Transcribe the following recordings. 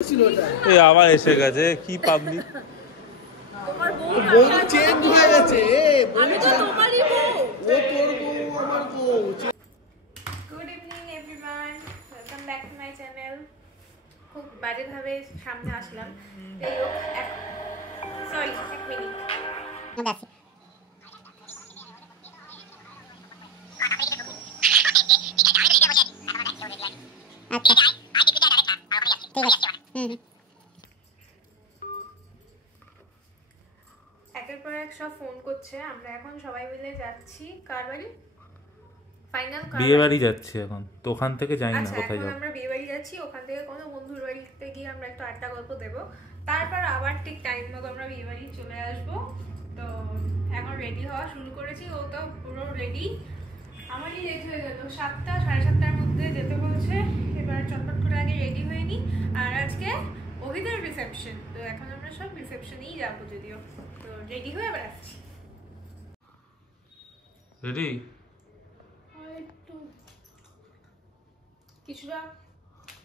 এই আবার এসে গেছে কি পাবলিক তোমার বউ চেঞ্জ হয়ে গেছে আমি তো তোমারই বউ ও তোর বউ আমার বউ good evening everyone welcome back to my channel খুব বাজে ভাবে সামনে আসলাম এই সরি এক মিনিট আচ্ছা ঠিক আছে একের পর এক সব ফোন করছে আমরা এখন সবাই মিলে যাচ্ছি কার বাড়ি ফাইনাল বিয়ে বাড়ি যাচ্ছি এখন তো ওখান থেকে যাই না কোথায় যাব আমরা বিয়ে বাড়ি যাচ্ছি ওখান থেকে কোনো বন্ধুর বাড়িতে গিয়ে আমরা একটু আড্ডা গল্প দেব তারপর আবার ঠিক টাইম মতো আমরা বিয়ে বাড়ি চলে আসবো তো এখন রেডি হওয়া শুরু করেছি ও তো পুরো রেডি আমারই লেট হয়ে গেল 7টা 7:30টার মধ্যে যেতে বলছে এবার চটপট করে আগে রেডি হয়ে নি আর আজকে অভিদের রিসেপশন তো এখন আমরা সব রিসেপশনেই যাবো যদিও তো রেডি হয়ে আবার আসছি রেডি একটু কিছুটা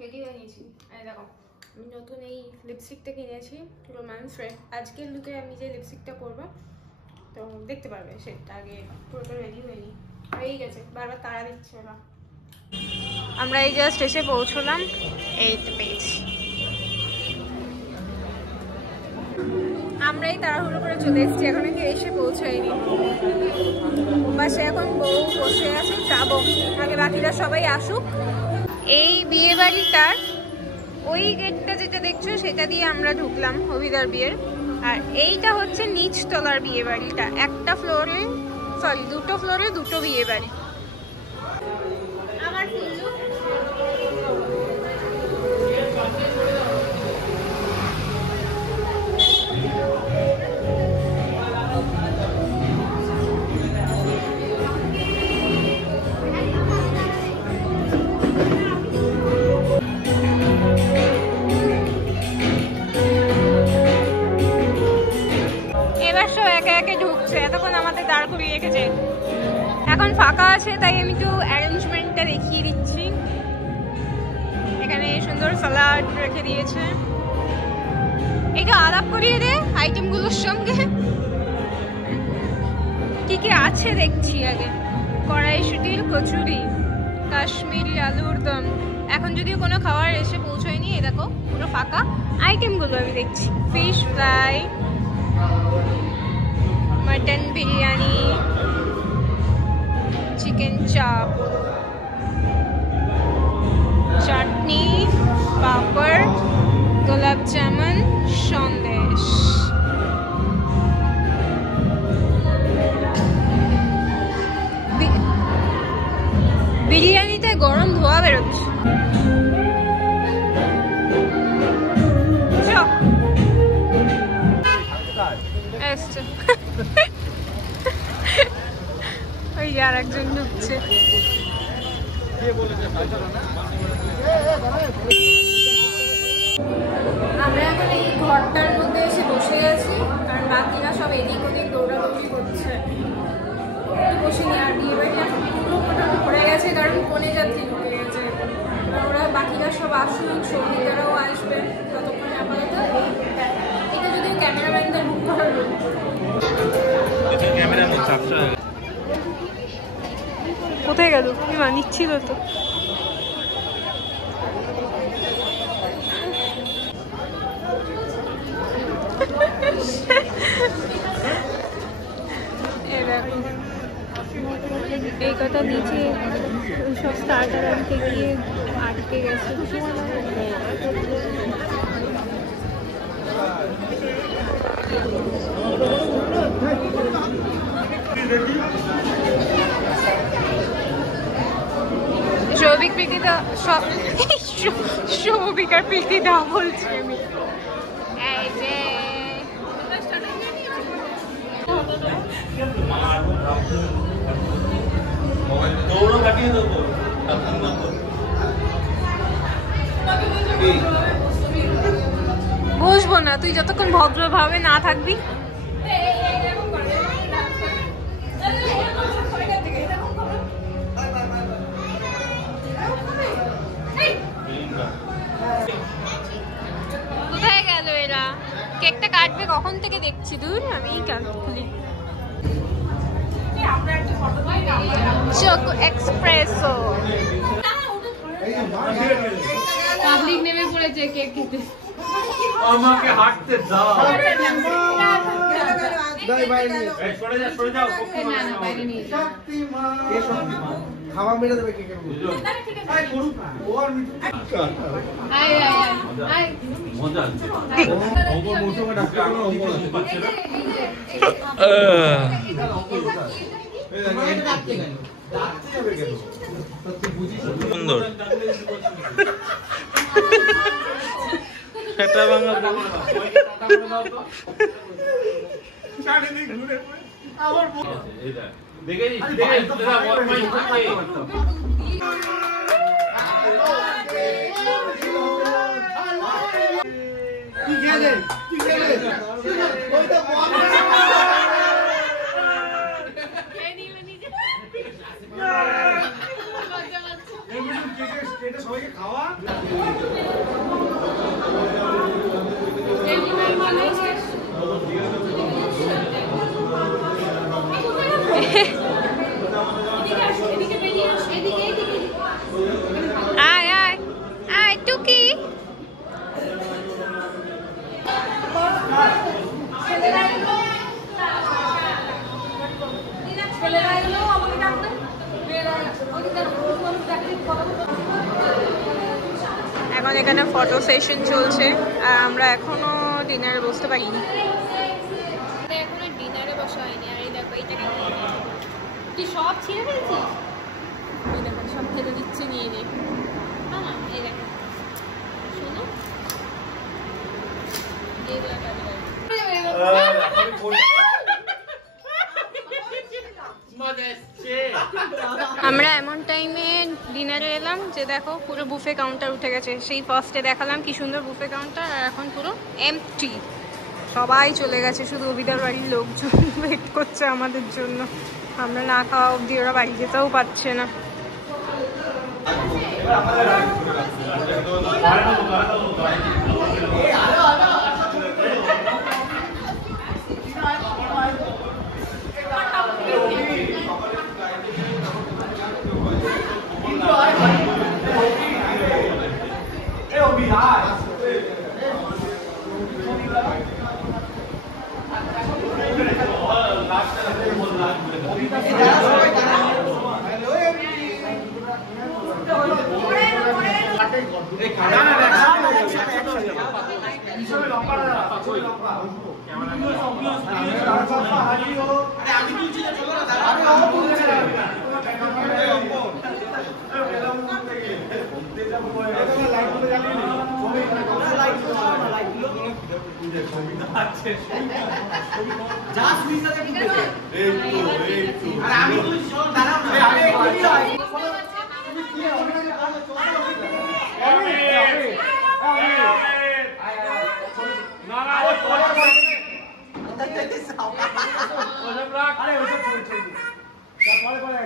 রেডি হয়ে নিয়েছি এই দেখো আমি নতুন এই লিপস্টিকটা কিনেছি রোম্যান্স রেড আজকের লুকে আমি যে লিপস্টিকটা পরবো তো দেখতে পারবে সেটা আগে পুরোটা রেডি হয়নি হয়েই গেছে বারবার তাড়া দিচ্ছে না আমরা এই জাস্ট এসে পৌঁছলাম এইটা পেয়েছি আমরাই তাড়াহুড়ো করে চলে এসেছি এখনো কি এসে পৌঁছায়নি বাসে এখন বউ বসে আছে যাবো আগে বাকিরা সবাই আসুক এই বিয়ে বাড়িটার ওই গেটটা যেটা দেখছো সেটা দিয়ে আমরা ঢুকলাম অভিদার বিয়ের আর এইটা হচ্ছে নিচতলার বিয়ে বাড়িটা একটা ফ্লোরে সরি দুটো ফ্লোরে দুটো বিয়ে বাড়ি আমার দাঁড় করিয়ে রেখেছে এখন ফাঁকা আছে তাই আমি একটু অ্যারেঞ্জমেন্টটা দেখিয়ে দিচ্ছি এখানে সুন্দর সালাড রেখে দিয়েছে একটু আলাপ করিয়ে দে আইটেমগুলোর সঙ্গে কি কি আছে দেখছি আগে কড়াইশুটির কচুরি কাশ্মীরি আলুর দম এখন যদিও কোনো খাবার এসে পৌঁছয়নি এই দেখো পুরো ফাঁকা আইটেমগুলো আমি দেখছি fish fry mutton biryani chicken चाप चटनी पापड़ गुलाब जामुन सन्देश बिरियानीते गरम धোয়া বেরোচ্ছে ওই আর একজন ঢুকছে আমরা এখন এই ঘরটার মধ্যে এসে বসে গেছি কারণ বাকিরা সব এদিক ওদিক দৌড়াদৌড়ি করছে বসে নি আর বিয়ে বাড়ি এখন পুরো মোটামুটি পড়ে গেছে কারণ কোনে যাত্রী ঢুকে গেছে ওরা বাকিরা সব আসুক সঙ্গীতারাও আসবে ততক্ষণে আপাতত এটা যদিও ক্যামেরাম্যানদের বুক করার কোথায় গেল নিচ্ছিল তো এই কথা নিচে সব স্টার্টার আনতে গিয়ে আটকে গেছে সৌভিক প্রীতিদা সৌভিক আর প্রীতিদা বলছি আমি এই যে বসবো না তুই যতক্ষণ ভদ্রভাবে না থাকবি কেকটা কাটবে কখন থেকে দেখছি, দূর আমি খুলি। চোকো এক্সপ্রেসো পাবলিক নেমে পড়েছে কেক খেতে। আমাকে হাঁটতে দাও। খাওয়া মেরে দেবে কেকের মজা সুন্দর সেটা বাংলা সবাইকে খাওয়া আয় আয় আয় টুকি। এখন এখানে ফটো সেশন চলছে আর আমরা এখনো ডিনারে বসতে পারিনি। এখনো ডিনারে বসা হয়নি। আর এই দেখো এইটা তুই সব ছিঁড়ে ফেলছিস, এই দেখো সব ফেলে দিচ্ছে নিয়ে নে। হ্যাঁ এই দেখো শোনো আমরা এমন টাইমে ডিনারে এলাম যে দেখো পুরো বুফে কাউন্টার উঠে গেছে। সেই ফার্স্টে দেখালাম কি সুন্দর বুফে কাউন্টার, আর এখন পুরো এমটি, সবাই চলে গেছে, শুধু অভিদার বাড়ির লোকজন ওয়েট করছে আমাদের জন্য। আমরা না খাওয়া অবধি ওরা বাড়ি যেতেও পারছে না।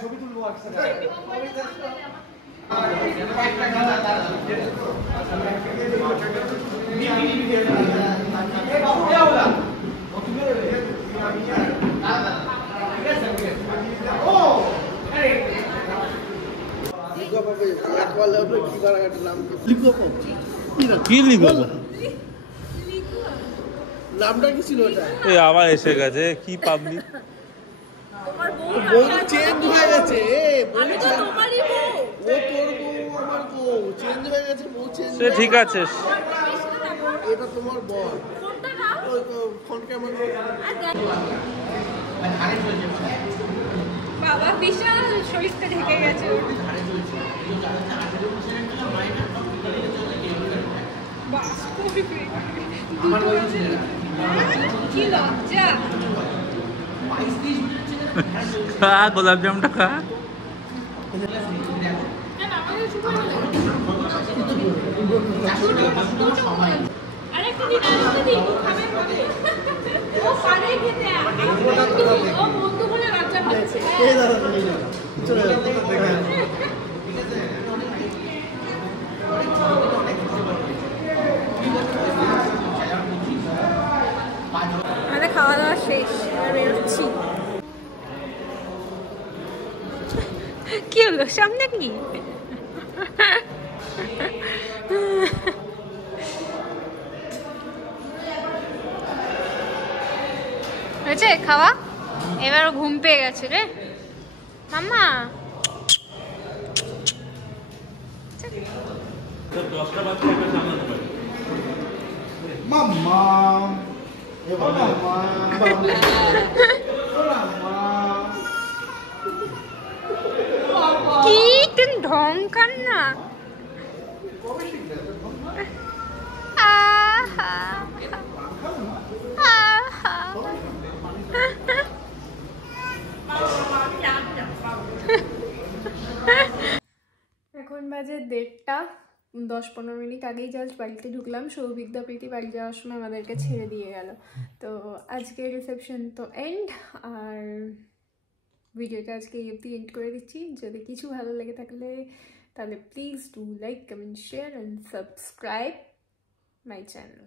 ছবি তুলবো কি লিখবো? নামটা কি ছিল ওটা? এই আবার এসে গেছে, কি পাবলি? বউ চেঞ্জ হয়ে গেছে। আমি তো তোমারই বউ। ও তোর বউ, আমার বউ। চেঞ্জ হয়ে গেছে, বউ চেঞ্জ। সে ঠিক আছে। এটা তোমার বর। ফোনটা দাও। ওই ফোন কেমন? বাবা বিশাল শরীরটা ঢেকে গেছে। কি লজ্জা। খা গোলাপ জামটা খা। শেষ, এবার বেরোচ্ছি। কি হলো সামনে কি? হয়েছে খাওয়া? এবার ঘুম পেয়ে গেছে রে মাম্মা। মাম্মা কি তুই ঢং কান না। এখন বাজে 1:30, 10-15 মিনিট আগেই জাস্ট বাড়িতে ঢুকলাম। সৌভিকদা প্রীতি বাড়ি যাওয়ার সময় আমাদেরকে ছেড়ে দিয়ে গেল। তো আজকে রিসেপশন তো এন্ড, আর ভিডিওটা আজকে এই অবধি এন্ড করে দিচ্ছি। যদি কিছু ভালো লেগে থাকলে তাহলে please do like, comment, share and subscribe my channel.